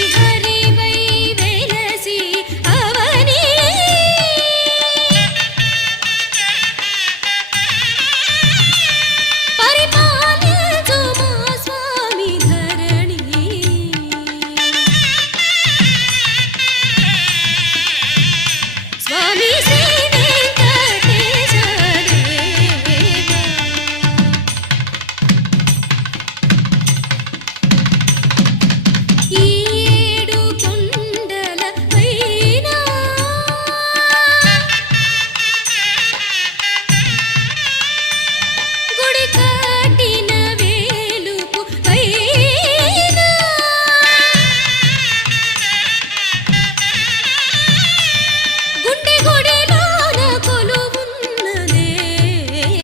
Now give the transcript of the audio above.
हरी